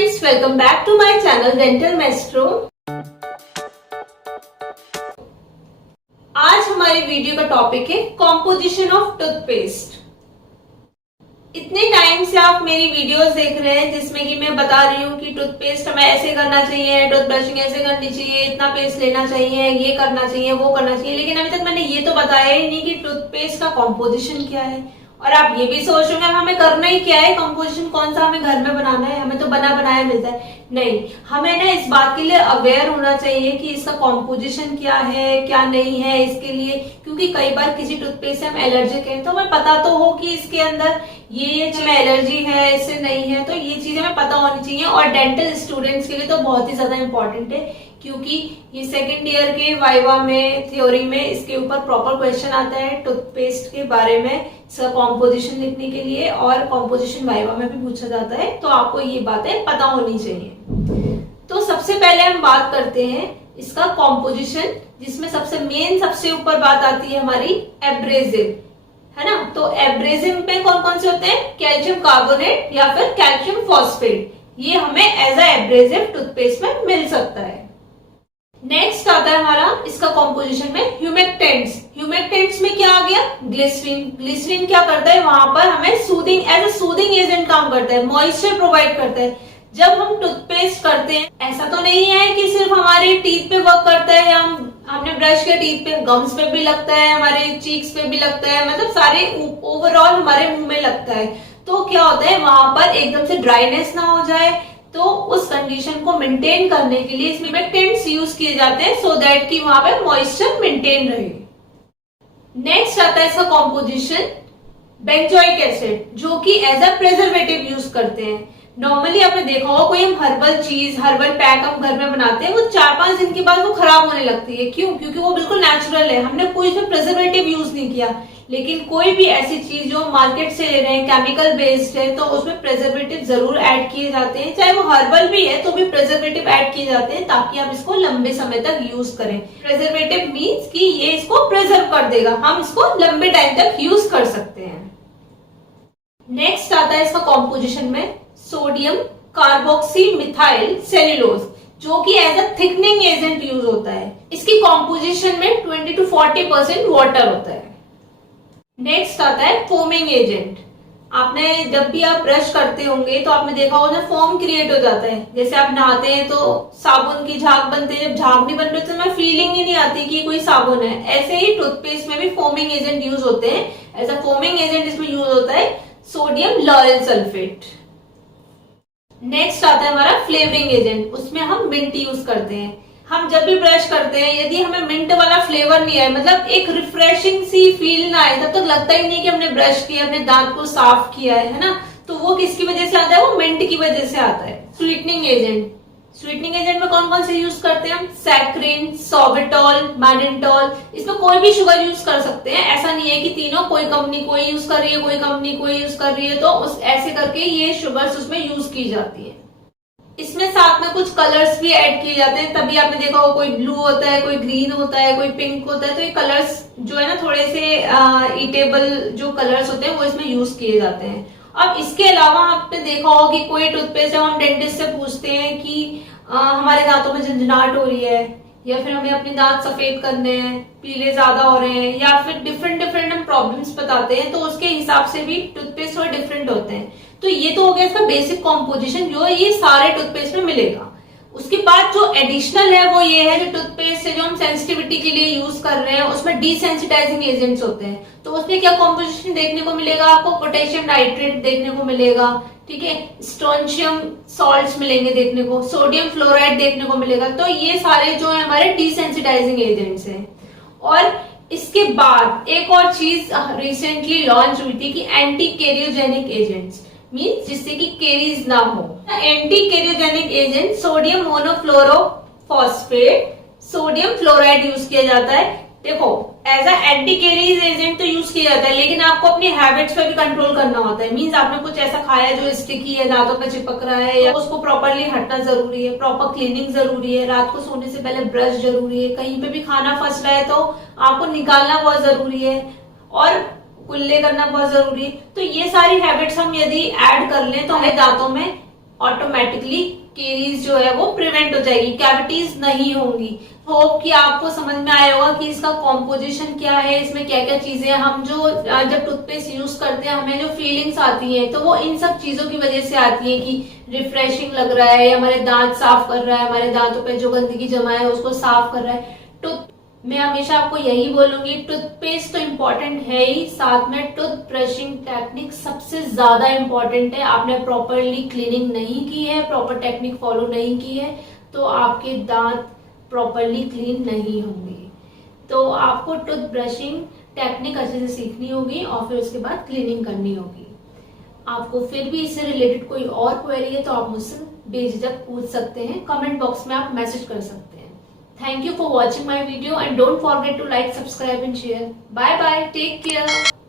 Friends, welcome back to my channel dental maestro. आज हमारी video का टॉपिक है कॉम्पोजिशन ऑफ टूथपेस्ट। इतने टाइम से आप मेरी वीडियोस देख रहे हैं जिसमें कि मैं बता रही हूँ कि टूथपेस्ट हमें ऐसे करना चाहिए, टूथ ब्रशिंग ऐसे करनी चाहिए, इतना पेस्ट लेना चाहिए, ये करना चाहिए, वो करना चाहिए, लेकिन अभी तक मैंने ये तो बताया ही नहीं कि टूथपेस्ट का कॉम्पोजिशन क्या है। और आप ये भी सोच रहे हैं हमें करना ही क्या है, कंपोजिशन कौन सा हमें घर में बनाना है, हमें तो बना बनाया मिलता है। नहीं, हमें ना इस बात के लिए अवेयर होना चाहिए कि इसका कंपोजिशन क्या है क्या नहीं है इसके लिए, क्योंकि कई बार किसी टूथपेस्ट से हम एलर्जिक हैं तो हमें पता तो हो कि इसके अंदर ये जो एलर्जी है इससे नहीं है, तो ये चीजें हमें पता होनी चाहिए। और डेंटल स्टूडेंट्स के लिए तो बहुत ही ज्यादा इंपॉर्टेंट है, क्योंकि ये सेकेंड ईयर के वाइवा में थ्योरी में इसके ऊपर प्रॉपर क्वेश्चन आता है टूथपेस्ट के बारे में, इसका कॉम्पोजिशन लिखने के लिए, और कॉम्पोजिशन वाइवा में भी पूछा जाता है, तो आपको ये बातें पता होनी चाहिए। तो सबसे पहले हम बात करते हैं इसका कॉम्पोजिशन, जिसमें सबसे मेन सबसे ऊपर बात आती है हमारी एब्रेसिव, है ना। तो एब्रेसिव में कौन कौन से होते हैं, कैल्शियम कार्बोनेट या फिर कैल्शियम फॉस्फेट, ये हमें एज अ एब्रेसिव टूथपेस्ट में मिल सकता है। नेक्स्ट आता है हमारा इसका कॉम्पोजिशन में ह्यूमेक्टेंट्स। ह्यूमेक्टेंट्स में क्या आ गया, ग्लिसरीन। ग्लिसरीन क्या करता है, वहां पर हमें soothing as a soothing agent काम करता है, मॉइस्चर प्रोवाइड करता है। जब हम टूथपेस्ट करते हैं, ऐसा तो नहीं है कि सिर्फ हमारे टीथ पे वर्क करता है, या हमने ब्रश के टीथ पे, गम्स पे भी लगता है, हमारे चीक्स पे भी लगता है, मतलब सारे ओवरऑल हमारे मुंह में लगता है। तो क्या होता है, वहां पर एकदम से ड्राइनेस ना हो जाए, तो उस कंडीशन को मेंटेन करने के लिए इसमें ह्यूमेक्टेंट्स यूज किए जाते हैं, सो दैट कि वहां पे मॉइस्चर मेंटेन रहे। नेक्स्ट आता है इसका कॉम्पोजिशन बेंजोइक एसिड, जो कि एज अ प्रिजर्वेटिव यूज करते हैं। नॉर्मली आपने देखा होगा कोई हम हर्बल चीज, हर्बल पैक हम घर में बनाते हैं, वो 4-5 दिन के बाद वो खराब होने लगती है। क्यों? क्योंकि वो बिल्कुल नेचुरल है, हमने कोई इसमें प्रिजर्वेटिव यूज नहीं किया। लेकिन कोई भी ऐसी चीज जो मार्केट से ले रहे हैं, केमिकल बेस्ड है, तो उसमें प्रिजर्वेटिव जरूर ऐड किए जाते हैं, चाहे वो हर्बल भी है तो भी प्रिजर्वेटिव ऐड किए जाते हैं, ताकि आप इसको लंबे समय तक यूज करें। प्रिजर्वेटिव मीन्स कि ये इसको प्रिजर्व कर देगा, हम इसको लंबे टाइम तक यूज कर सकते हैं। नेक्स्ट आता है इसका कॉम्पोजिशन में सोडियम कार्बोक्सी मिथाइल सेल्यूलोज, जो कि as a thickening agent use होता है। इसकी कॉम्पोजिशन में 20 to 40% वाटर होता है। नेक्स्ट आता है फोमिंग एजेंट। आपने जब भी आप ब्रश करते होंगे तो आपने देखा होगा फोम क्रिएट हो जाता है, जैसे आप नहाते हैं तो साबुन की झाग बनते हैं, जब झाग नहीं बन रही तो हमें फीलिंग ही नहीं आती कि कोई साबुन है। ऐसे ही टूथपेस्ट में भी फोमिंग एजेंट यूज होते हैं। एज अ फोमिंग एजेंट इसमें यूज होता है सोडियम लॉरेल सल्फेट। नेक्स्ट आता है हमारा फ्लेवरिंग एजेंट, उसमें हम मिंट यूज करते हैं। हम जब भी ब्रश करते हैं, यदि हमें मिंट वाला फ्लेवर नहीं आए, मतलब एक रिफ्रेशिंग सी फील ना आए, तब तक लगता ही नहीं कि हमने ब्रश किया, अपने दांत को साफ किया है ना। तो वो किसकी वजह से आता है, वो मिंट की वजह से आता है। स्वीटनिंग एजेंट, स्वीटनिंग एजेंट में कौन कौन से यूज करते हैं हम, सैक्रिन, सॉर्बिटॉल, मैनिटॉल, इसमें कोई भी शुगर यूज कर सकते हैं। ऐसा नहीं है कि तीनों कोई कंपनी कोई यूज कर रही है, कोई कंपनी कोई यूज कर रही है, तो उस ऐसे करके ये शुगर्स उसमें यूज की जाती है। इसमें साथ में कुछ कलर्स भी ऐड किए जाते हैं, तभी आपने देखा हो कोई ब्लू होता है, कोई ग्रीन होता है, कोई पिंक होता है, तो ये कलर्स जो है ना थोड़े से ईटेबल जो कलर्स होते हैं वो इसमें यूज किए जाते हैं। अब इसके अलावा आपने देखा होगा कि कोई टूथपेस्ट जब हम डेंटिस्ट से पूछते हैं कि हमारे दांतों में झंझनाहट हो रही है, या फिर हमें अपने दांत सफेद करने हैं, पीले ज्यादा हो रहे हैं, या फिर डिफरेंट हम प्रॉब्लम्स बताते हैं, तो उसके हिसाब से भी टूथपेस्ट थोड़े डिफरेंट होते हैं। तो ये तो हो गया इसका बेसिक कॉम्पोजिशन, जो ये सारे टूथपेस्ट में मिलेगा। उसके बाद जो एडिशनल है वो ये है, जो टूथपेस्ट है जो हम सेंसिटिविटी के लिए यूज कर रहे हैं, उसमें डिसेंसिटाइजिंग एजेंट्स होते हैं। तो उसमें क्या कॉम्पोजिशन देखने को मिलेगा आपको, पोटेशियम नाइट्रेट देखने को मिलेगा, ठीक है, स्ट्रोंशियम सॉल्ट्स मिलेंगे देखने को, सोडियम फ्लोराइड देखने को मिलेगा। तो ये सारे जो है हमारे डिसेंसिटाइजिंग एजेंट्स हैं। और इसके बाद एक और चीज रिसेंटली लॉन्च हुई थी कि एंटी कैरियोजेनिक एजेंट्स, मीन्स जिससे कि केरीज ना हो। Anti cariogenic agent sodium monofluorophosphate, sodium fluoride use किया जाता है। देखो as a anti caries agent तो यूज किया जाता है, लेकिन आपको अपनी हैबिट्स पे भी कंट्रोल करना होता है। मीन्स आपने कुछ ऐसा खाया जो स्टिकी है, दांतों पे चिपक रहा है, या उसको प्रॉपरली हटना जरूरी है, प्रॉपर क्लीनिंग जरूरी है, रात को सोने से पहले ब्रश जरूरी है, कहीं पे भी खाना फंस रहा है तो आपको निकालना बहुत जरूरी है, और कुल्ले करना बहुत जरूरी है। तो ये सारी हैबिट्स हम यदि ऐड कर लें तो हमारे दांतों में ऑटोमेटिकली केरीज जो है वो प्रिवेंट हो जाएगी, कैविटीज नहीं होंगी। होप कि आपको समझ में आया होगा कि इसका कॉम्पोजिशन क्या है, इसमें क्या क्या चीजें हैं। हम जो जब टूथपेस्ट यूज करते हैं हमें जो फीलिंग्स आती हैं तो वो इन सब चीजों की वजह से आती है कि रिफ्रेशिंग लग रहा है, हमारे दांत साफ कर रहा है, हमारे दांतों पे जो गंदगी जमा है उसको साफ कर रहा है। मैं हमेशा आपको यही बोलूंगी, टूथपेस्ट तो इम्पोर्टेंट है ही, साथ में टूथ ब्रशिंग टेक्निक सबसे ज्यादा इम्पोर्टेंट है। आपने प्रॉपरली क्लीनिंग नहीं की है, प्रॉपर टेक्निक फॉलो नहीं की है तो आपके दांत प्रॉपरली क्लीन नहीं होंगे। तो आपको टूथ ब्रशिंग टेक्निक अच्छे से सीखनी होगी और फिर उसके बाद क्लीनिंग करनी होगी। आपको फिर भी इससे रिलेटेड कोई और क्वेरी है तो आप मुझसे बेझिझक पूछ सकते हैं, कमेंट बॉक्स में आप मैसेज कर सकते हैं। Thank you for watching my video and don't forget to like, subscribe and share. Bye bye. Take care.